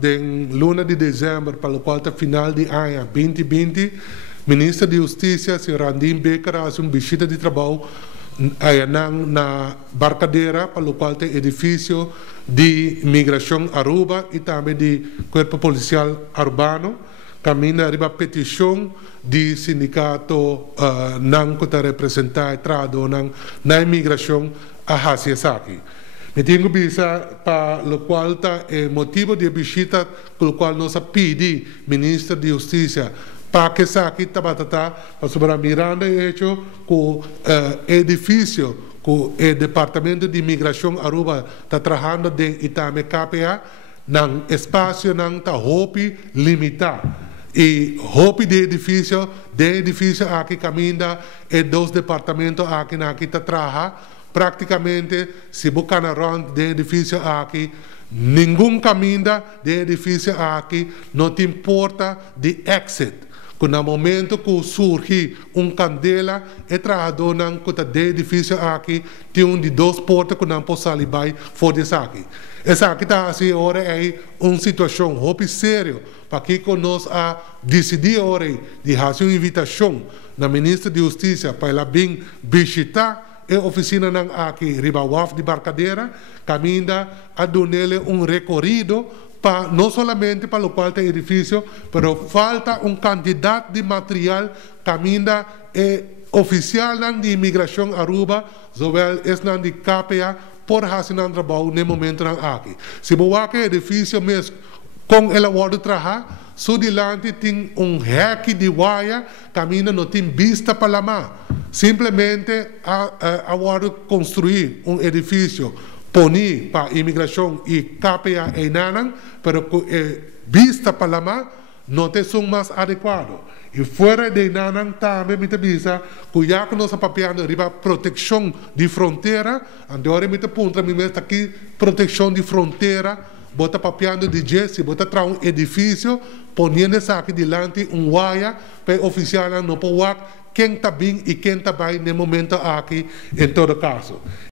Den luna de dezembro, para o qual final de ano 2020, Ministro de Justiça, Sr. Randim Becker, faz uma visita de trabalho na Barcadeira, para o qual tem edifício de imigração Aruba e também de Corpo Policial Urbano. Caminha arriba a petição de sindicato não que está representado na imigração a Hasiasaki. Me tenho visa para o qual está motivo de visita, pelo qual nós pedimos Ministro de Justiça para que aqui tabatata para Miranda hecho com edifício com o Departamento de Imigração Aruba está trabalhando de Itame KPA nang espaço nang ta hopi limitado e hopi de edifício aqui caminha e dos departamentos aqui na aqui está trabalhando praticamente se buscar na rond de edifício aqui nenhum caminho de edifício aqui não te importa de exit. No momento que surge candela, é trabalhador que de edifício aqui, tem de duas portas que não pode sair fora dessa aqui. Essa aqui está assim, agora é uma situação muito séria, para que nós decidir agora de fazer uma invitação na Ministra de Justiça para ela vir visitar a oficina aqui, Ribawaf de Barcadeira, caminha a dar-lhe recorrido não somente para o qual tem edifício, mas falta candidato de material caminha oficial de imigração Aruba, zowel es de KPA, por fazer um trabalho no momento aqui. Se você edifício mesmo com ela pode trabalhar, dilante tem hack de wire, caminha não tem vista para lá. Simplesmente a construir edifício poni para imigração e KPA e nanan, pero vista para lá não te são mais adequado. E fora de nanan também me visa que já que nós papiando riba proteção de fronteira, agora me punta me está aqui proteção de fronteira, bota papiando de Jesse, bota tra edifício, ponendo aqui delante wire para oficial não pode quem está bem e quem está bem no momento aqui, em todo caso.